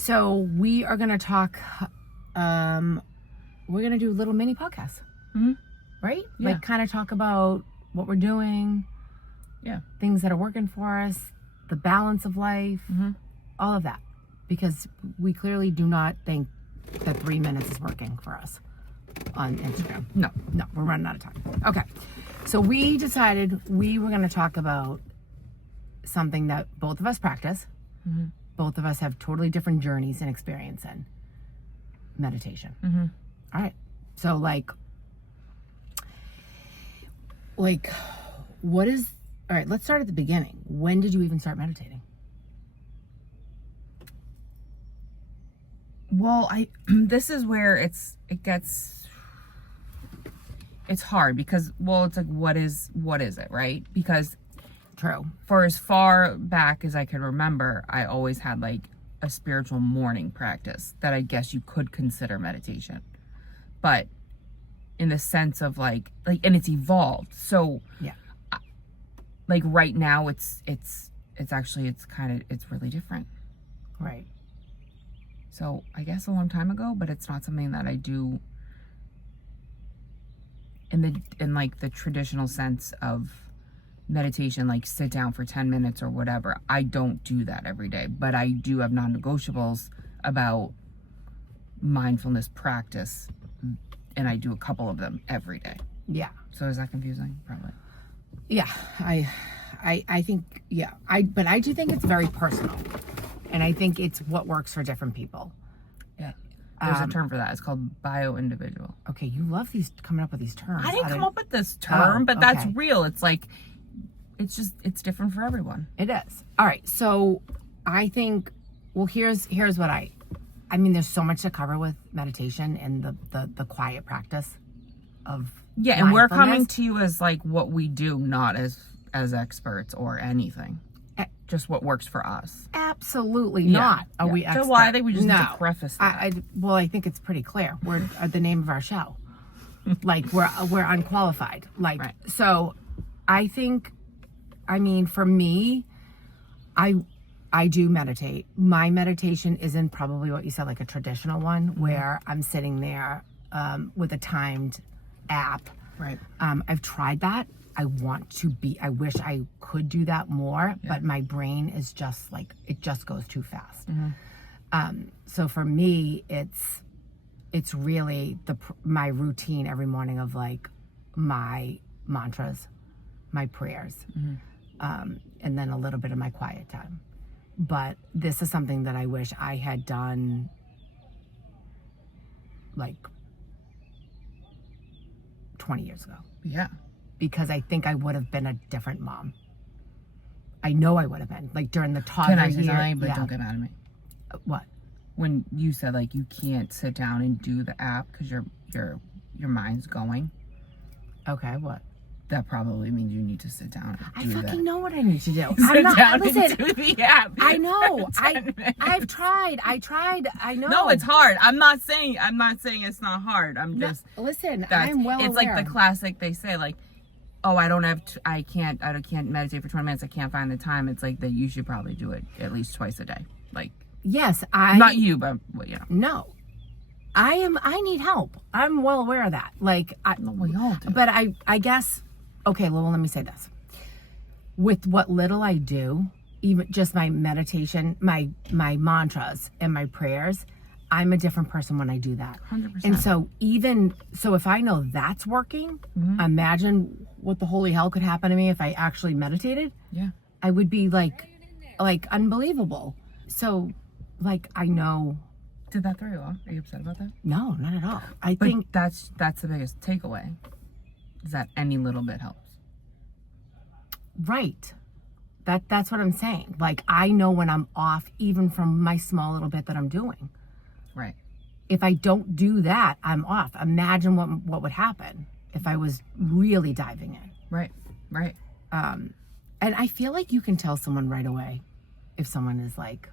So we are going to talk, we're going to do little mini podcasts, right? Yeah. Like kind of talk about what we're doing, things that are working for us, the balance of life, all of that. Because we clearly do not think that 3 minutes is working for us on Instagram. No, we're running out of time. Okay. So we decided we were going to talk about something that both of us practice. Both of us have totally different journeys and experience in meditation. All right. So like, what is, all right, let's start at the beginning. When did you even start meditating? Well, this is where it's hard because, well, it's like, what is it, right? Because True. For as far back as I could remember, I always had like a spiritual morning practice that I guess you could consider meditation. But in the sense of like, and it's evolved. So yeah, like right now it's really different. Right. So I guess a long time ago, but it's not something that I do in like the traditional sense of meditation, like sit down for 10 minutes or whatever. I don't do that every day, but I do have non-negotiables about mindfulness practice, and I do a couple of them every day. Yeah. So is that confusing? Probably. Yeah, I think, yeah, but I do think it's very personal, and I think it's what works for different people. Yeah. There's a term for that. It's called bio-individual. Okay, you love coming up with these terms. I didn't come up with this term, but that's real. It's like, it's different for everyone. It is. All right. So I think, well, here's what I mean, there's so much to cover with meditation and the quiet practice of and we're coming to you as like what we do, not as experts or anything. Just what works for us. Absolutely not. Are we experts? So why I think we just need to preface that. Well, I think it's pretty clear. We're the name of our show. Like we're unqualified. Like right. So I think, I mean, for me, I do meditate. My meditation isn't probably what you said, like a traditional one, where I'm sitting there with a timed app. Right. I've tried that. I wish I could do that more, but my brain is just like, it just goes too fast. So for me, it's really my routine every morning of like my mantras, my prayers, and then a little bit of my quiet time. But this is something that I wish I had done like 20 years ago. Yeah. Because I think I would have been a different mom. I know I would have been, like during the toddler year. Can I say something? But don't get mad at me. What? When you said like you can't sit down and do the app because your mind's going. Okay, what? That probably means you need to sit down and do that. I fucking know what I need to do. Sit down and do the app. I know. I've tried. I know. No, it's hard. I'm not saying it's not hard. I'm just listen. I'm well aware. It's like the classic. They say like, oh, I can't meditate for 20 minutes. I can't find the time. It's like that. You should probably do it at least twice a day. Like yes, not you, but you know. No. I need help. I'm well aware of that. Like we all do. But I guess. Okay, well, let me say this. With what little I do, even just my meditation, my mantras and my prayers, I'm a different person when I do that. 100%. And so if I know that's working, imagine what the holy hell could happen to me if I actually meditated. Yeah. I would be like unbelievable. So like I know. Did that throw you off? Are you upset about that? No, not at all. I but think that's the biggest takeaway. Is that any little bit helps. Right. That's what I'm saying. Like, I know when I'm off, even from my small little bit that I'm doing. Right. If I don't do that, I'm off. Imagine what would happen if I was really diving in. Right. Right. And I feel like you can tell someone right away if someone is like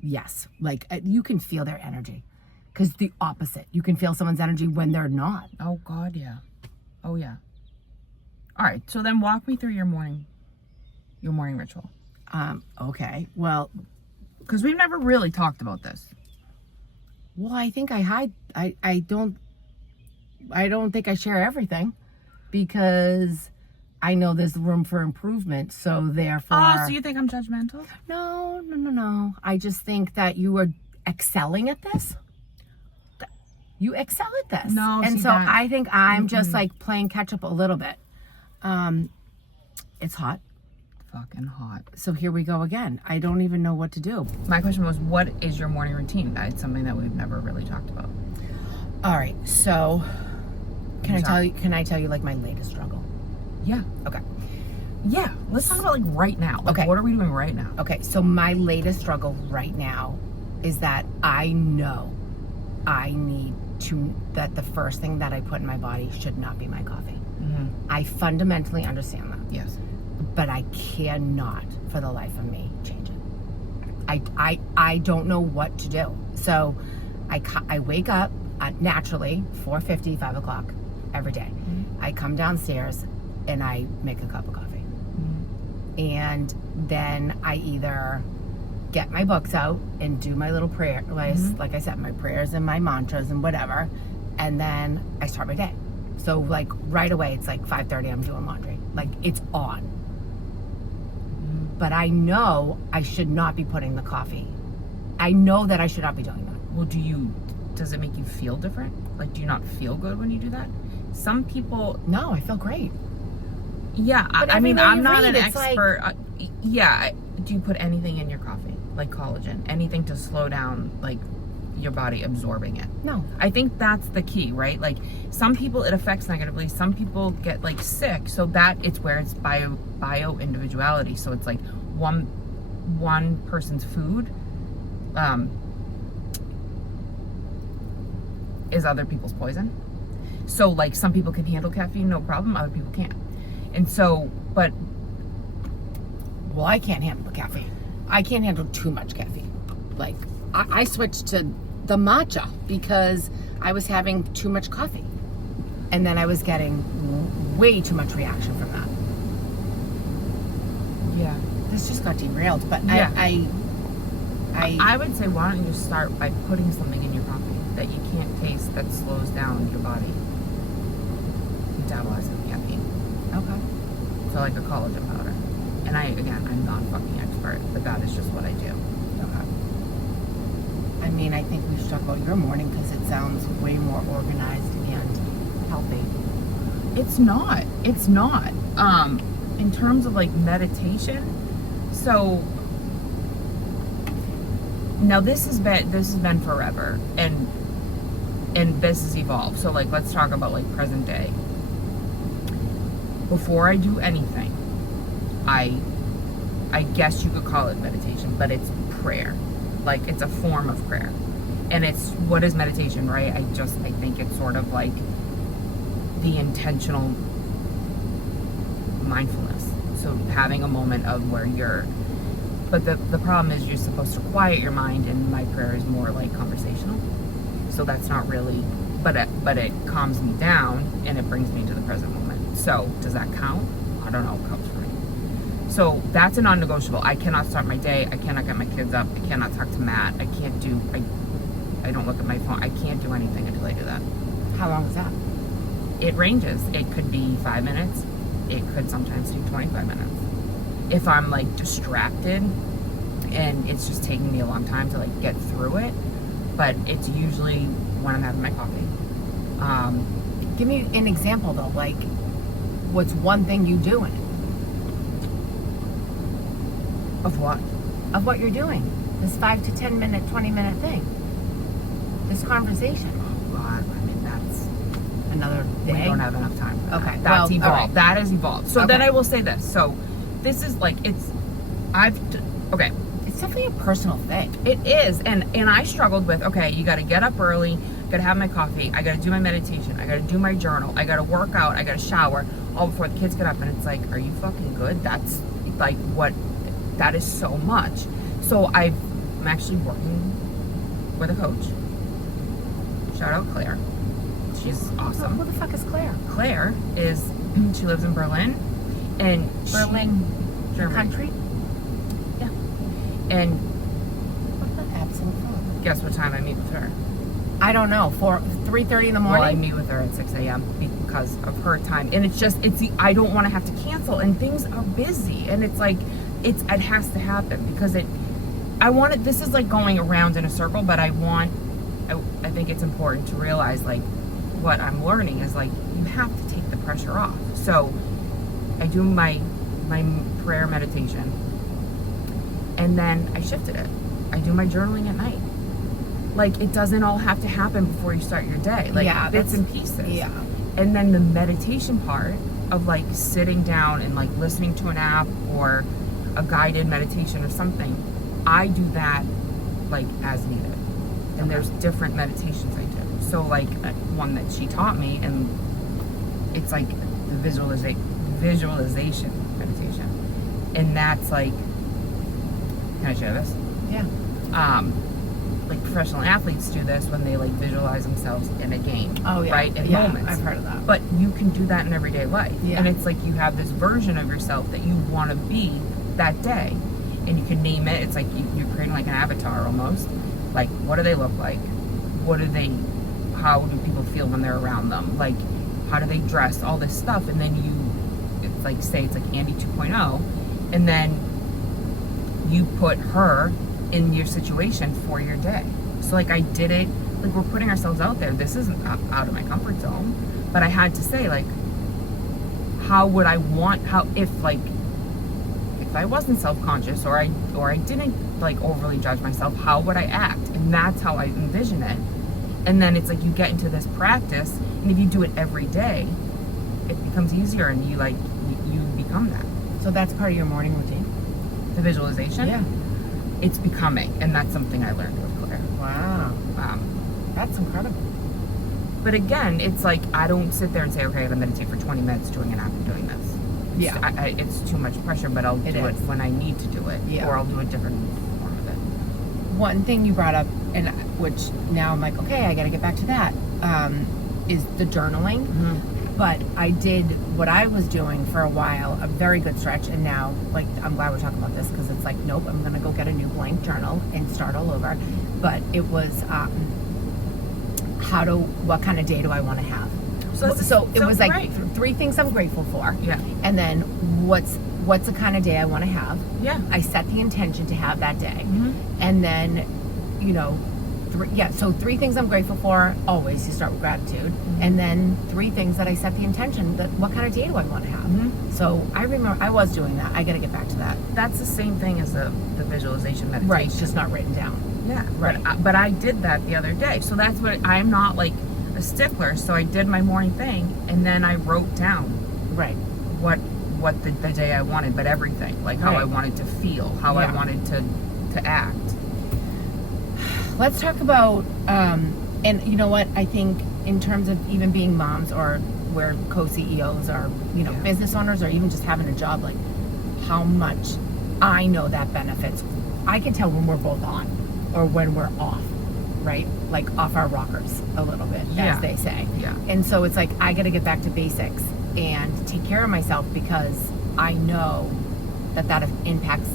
yes. Like, you can feel their energy. Because the opposite. You can feel someone's energy when they're not. Oh, God, yeah. Oh, yeah. All right. So then walk me through your morning ritual. Okay. Well, Because we've never really talked about this. Well, I think I don't think I share everything because I know there's room for improvement. So therefore... Oh, so you think I'm judgmental? No. I just think that you are excelling at this. You excel at this. No, and see so that. I think I'm just like playing catch up a little bit. It's hot. Fucking hot. So here we go again. I don't even know what to do. My question was, what is your morning routine? That's something that we've never really talked about. All right. So can I tell you like my latest struggle? Yeah. Okay. Yeah. Let's talk about like right now. Like, Okay. What are we doing right now? Okay. So my latest struggle right now is that I know I need that the first thing that I put in my body should not be my coffee. Mm-hmm. I fundamentally understand that. Yes. But I cannot for the life of me change it. I don't know what to do. So I wake up naturally 4:50, 5 o'clock every day. Mm-hmm. I come downstairs and I make a cup of coffee. Mm-hmm. And then I either get my books out and do my little prayer, like I said, my prayers and my mantras and whatever. And then I start my day. So like right away, it's like 5:30, I'm doing laundry. Like it's on. But I know I should not be putting the coffee. I know that I should not be doing that. Well, does it make you feel different? Like, do you not feel good when you do that? Some people... No, I feel great. Yeah, But I mean, everywhere I'm you not read, an it's expert. Yeah, do you put anything in your coffee? Like collagen? Anything to slow down, like, your body absorbing it? No. I think that's the key, right? Like, some people it affects negatively. Some people get, like, sick. So that, it's where it's bio individuality. So it's like one person's food is other people's poison. So like some people can handle caffeine, no problem. Other people can't. And so, but Well, I can't handle the caffeine. I can't handle too much caffeine. Like I switched to the matcha because I was having too much coffee. And then I was getting way too much reaction from that. yeah. This just got derailed, but Yeah. I would say, why don't you just start by putting something in your coffee that you can't taste that slows down your body metabolizing caffeine. okay. So like a collagen powder. And I'm not a fucking expert, but that is just what I do. Okay. I mean, I think we should talk about your morning because it sounds way more organized and healthy. It's not. In terms of like meditation, so now this has been forever, and this has evolved. So like, let's talk about like present day. Before I do anything, I guess you could call it meditation, but it's prayer. Like it's a form of prayer. And it's, what is meditation, right? I think it's sort of like the intentional mindfulness. So having a moment of where but the problem is you're supposed to quiet your mind, and my prayer is more like conversational. So that's not really, but it calms me down and it brings me to the present moment. So does that count? I don't know, it counts for me. So that's a non-negotiable. I cannot start my day. I cannot get my kids up. I cannot talk to Matt. I don't look at my phone. I can't do anything until I do that. How long is that? It ranges. It could be 5 minutes. It could sometimes take 25 minutes. If I'm like distracted and it's just taking me a long time to like get through it, but it's usually when I'm having my coffee. Give me an example though, like what's one thing you do in it? Of what? Of what you're doing. This 5 to 10 minute, 20 minute thing. This conversation. Oh God, I mean that's Another day. we don't have enough time for that. Okay, That's well, evolved. all right. That has evolved. So then Okay. I will say this. So this is like okay. It's definitely a personal thing. It is, and I struggled with, okay, you got to get up early, got to have my coffee, I got to do my meditation, I got to do my journal, I got to work out, I got to shower, all before the kids get up, and it's like, are you fucking good? That's like that is so much. So I'm actually working with a coach. Shout out Claire. She's awesome. Who the fuck is Claire? Claire she lives in Berlin, and Berlin, Germany. country? Yeah. And Guess what time I meet with her? I don't know, 3:30 in the morning? Well, I meet with her at 6 a.m. because of her time. And I don't want to have to cancel, and things are busy. And it's like, it has to happen because this is like going around in a circle, but I think it's important to realize, like, what I'm learning is, like, you have to take the pressure off. So I do my prayer meditation, and then I shifted it. I do my journaling at night. Like, it doesn't all have to happen before you start your day. Like, bits and pieces. Yeah. And then the meditation part of, like, sitting down and, like, listening to an app or a guided meditation or something, I do that, like, as needed. And there's different meditations I do. So, like, one that she taught me, and it's, like, the visualization meditation. And that's, like, can I share this? Yeah. Like, professional athletes do this when they, like, visualize themselves in a game. Oh, yeah. Right? In yeah, moments. I've heard of that. But you can do that in everyday life. Yeah. And it's like you have this version of yourself that you want to be that day. And you can name it. It's like you're creating, like, an avatar almost. Like, what do they look like? How do people feel when they're around them? Like, how do they dress? All this stuff. And then it's like Andi 2.0. And then you put her in your situation for your day. So, like, I did it, like, we're putting ourselves out there. This isn't out of my comfort zone, but I had to say, like, if I wasn't self-conscious or I didn't, like, overly judge myself, how would I act? And that's how I envision it. And then it's like you get into this practice, and if you do it every day, it becomes easier, and you become that. So that's part of your morning routine? The visualization? Yeah. It's becoming, and that's something I learned with Claire. Wow. That's incredible. But again, it's like, I don't sit there and say, okay, I'm going to meditate for 20 minutes doing an app and doing this. It's too much pressure, but I'll do it when I need to do it. Yeah. Or I'll do a different form of it. One thing you brought up, and which now I'm like, okay, I got to get back to that, is the journaling. Mm-hmm. But I did what I was doing for a while, a very good stretch, and now, like, I'm glad we're talking about this because it's like, nope, I'm going to go get a new blank journal and start all over. But it was, what kind of day do I want to have? So it was like 3 things I'm grateful for. Yeah. And then what's the kind of day I want to have. Yeah. I set the intention to have that day. Mm-hmm. And then, so 3 things I'm grateful for, always you start with gratitude. Mm-hmm. And then 3 things that I set the intention, that what kind of day do I want to have? Mm-hmm. So I remember I was doing that. I got to get back to that. That's the same thing as the visualization meditation. Right, it's just not written down. Yeah. Right. But I did that the other day. So that's what, I'm not, like, a stickler. So I did my morning thing, and then I wrote down Right. what the day I wanted, but everything. Like, how I wanted to feel, how I wanted to act. Let's talk about, and you know what, I think in terms of even being moms, or we're co-CEOs, or, business owners, or even just having a job, like, how much I know that benefits. I can tell when we're both on or when we're off, right? Like, off our rockers a little bit, as they say. Yeah. And so it's like, I got to get back to basics and take care of myself, because I know that impacts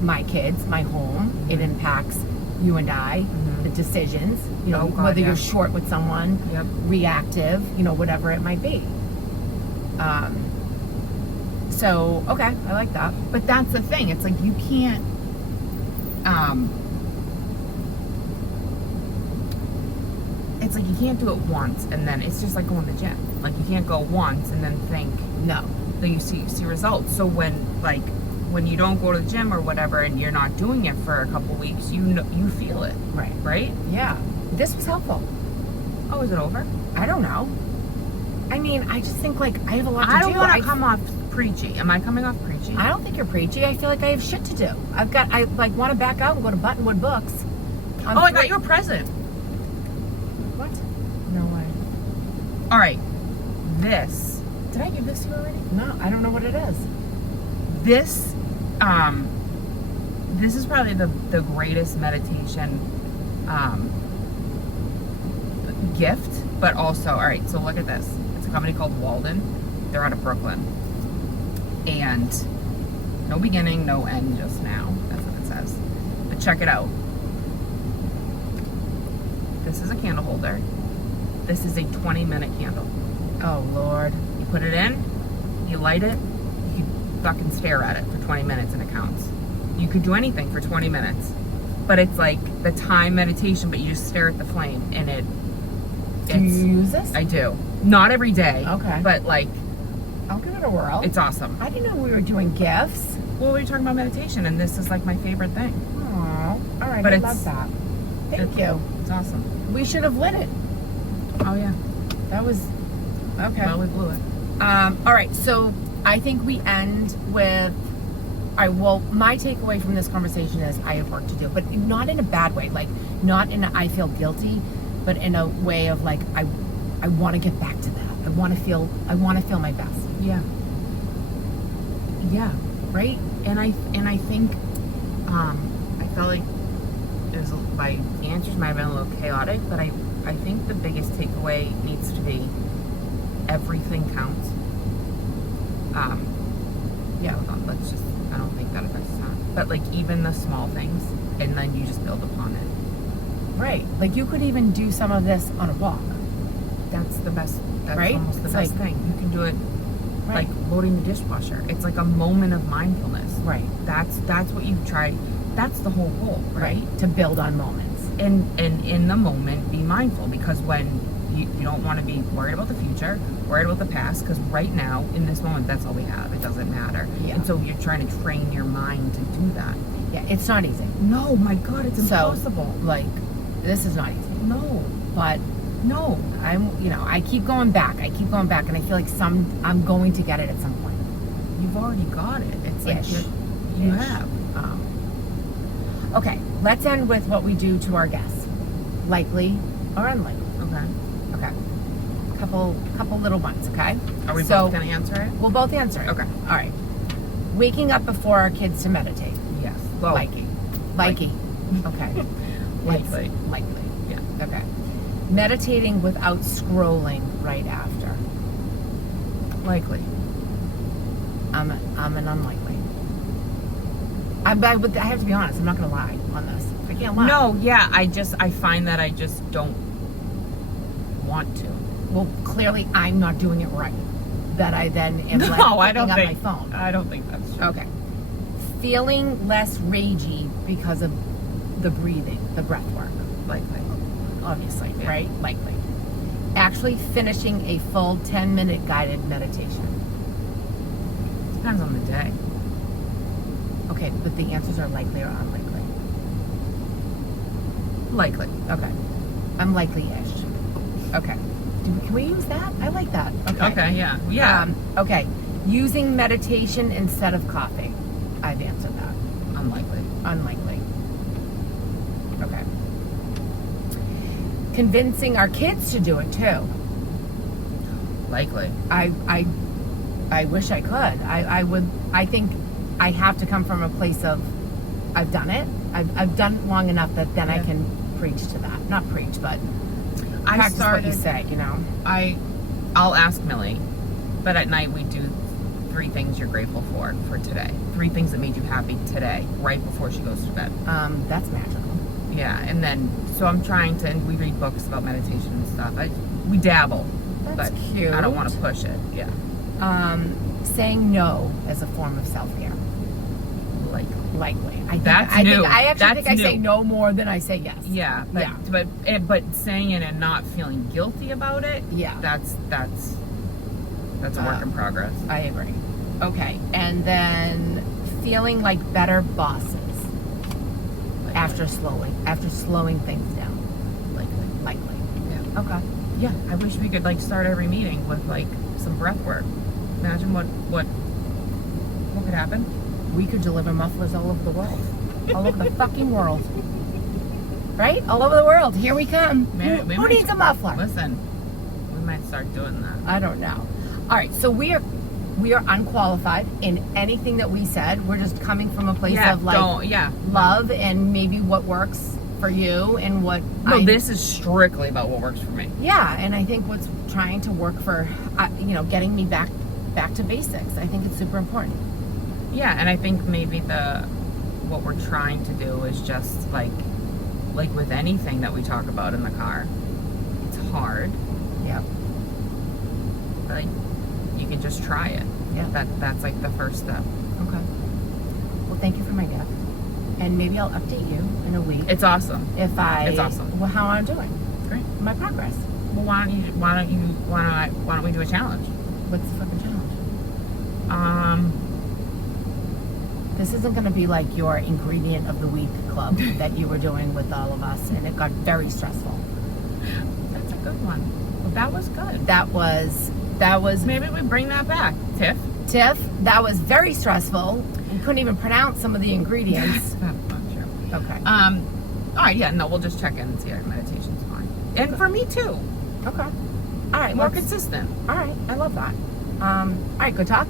my kids, my home. Mm-hmm. It impacts you and I, mm-hmm. the decisions, whether you're short with someone, reactive, whatever it might be. So, okay, I like that. But that's the thing. It's like, you can't, it's like you can't do it once and then it's just like going to the gym. Like, you can't go once and then think that you see results. So when you don't go to the gym or whatever, and you're not doing it for a couple weeks, you feel it. Right? Yeah. This was helpful. Oh, is it over? I don't know. I mean, I just think, like, I have a lot to do. I don't want to come off preachy. Am I coming off preachy? I don't think you're preachy. I feel like I have shit to do. I want to back out and go to Buttonwood Books. I got your present. What? No way. All right. This. Did I give this to you already? No, I don't know what it is. This is probably the greatest meditation gift, but also, all right, so look at this. It's a company called Walden. They're out of Brooklyn. And no beginning, no end, just now. That's what it says. But check it out. this is a candle holder. This is a 20-minute candle. Oh, Lord. You put it in, you light it, you can fucking stare at it for 20 minutes and it counts. You could do anything for 20 minutes. But it's like the time meditation, but you just stare at the flame and Do you use this? I do. Not every day. Okay. But like, I'll give it a whirl. it's awesome. I didn't know we were doing gifts. Well, we were talking about meditation and this is like my favorite thing. Oh, all right. But I it's- love that. Thank you. It's awesome. We should have lit it. Oh yeah. That was okay. Well, we blew it. All right, so I think we end with. All right. Well, my takeaway from this conversation is I have work to do, but not in a bad way. Like not in a I feel guilty, but in a way of like I want to get back to that. I want to feel my best. Yeah. Yeah. Right. And I think I felt like my answers might have been a little chaotic, but I think the biggest takeaway needs to be everything counts. Yeah, hold on, let's just, I don't think that affects time. But like even the small things, and then you just build upon it. Right. Like you could even do some of this on a walk. That's the best, that's Right? almost the It's best like- thing. You can do it Right. like loading the dishwasher. It's like a moment of mindfulness. Right. That's what you try. That's the whole goal, right? To build on moments. And in the moment, be mindful, because when you don't want to be worried about the future, worried about the past, because right now, in this moment, that's all we have. It doesn't matter. Yeah. And so you're trying to train your mind to do that. Yeah. It's not easy. No, my God, it's impossible. So, like, this is not easy. No, But no. I keep going back. And I feel like I'm going to get it at some point. You've already got it. It's like Ish. you Ish. have. Okay, let's end with what we do to our guests. Likely or unlikely. Okay. Okay. Couple little ones, okay? Are we So- both going to answer it? We'll both answer it. Okay. All right. Waking up before our kids to meditate. Yes. Well, Likely. Okay. Likely. It's likely. Yeah. Okay. Meditating without scrolling right after. Likely. I'm an unlikely. I have to be honest. I'm not going to lie on this. I can't lie. No, yeah. I find that I just don't want to. Well, clearly I'm not doing it right. That I then am like No, I don't picking up think. my phone. I don't think that's true. Okay. Feeling less ragey because of the breathing, the breath work. Likely. Obviously, Yeah. right? Likely. Actually finishing a full 10-minute guided meditation. Depends on the day. Okay, but the answers are likely or unlikely. Likely. Okay. Unlikely-ish. Okay. Can we use that? I like that. Okay, yeah. Yeah. Okay. Using meditation instead of coffee. I've answered that. Unlikely. Unlikely. Okay. Convincing our kids to do it too. Likely. I wish I could. I think I have to come from a place of I've done it. I've done it long enough that then I Yeah. can preach to that. Not preach, but I practice what you started. say, you know. I'll ask Millie, but at night we do 3 things you're grateful for today. 3 things that made you happy today, right before she goes to bed. That's magical. Yeah, and then so I'm trying to, and we read books about meditation and stuff. We dabble, That's but cute. I don't want to push it. Yeah, Saying no as a form of self-care. Likely. That's new. I actually That's think I say new. no more than I say yes. Yeah, but Yeah. but saying it and not feeling guilty about it. Yeah. That's a work in progress. I agree. Okay, and then feeling like better bosses after slowing things down. Likely. Yeah. Okay. Yeah, I wish we could like start every meeting with like some breath work. Imagine what could happen. We could deliver mufflers all over the world. All over the fucking world. Right? All over the world. Here we come. Maybe Who needs a muffler? Listen, we might start doing that. I don't know. All right, so we are unqualified in anything that we said. We're just coming from a place of like love and maybe what works for you and what this is strictly about what works for me. Yeah, and I think what's trying to work for getting me back to basics. I think it's super important. Yeah, and I think maybe what we're trying to do is just like like with anything that we talk about in the car. It's hard, Yeah. but you can just try it. Yeah. That's like the first step. Okay. Well, thank you for my gift. And maybe I'll update you in a week. It's awesome. It's awesome. Well, how I'm doing. Great. My progress. Well, why don't we do a challenge? What's the fucking challenge? This isn't going to be like your ingredient of the week club that you were doing with all of us, and it got very stressful. That's a good one. Well, that was good. That was Maybe we bring that back, Tiff. Tiff. That was very stressful. We couldn't even pronounce some of the ingredients. That's not true. Okay. All right, yeah, no, we'll just check in and see. Our meditation's fine. And for me too. Okay. All right. More consistent. All right. I love that. All right. Good talk.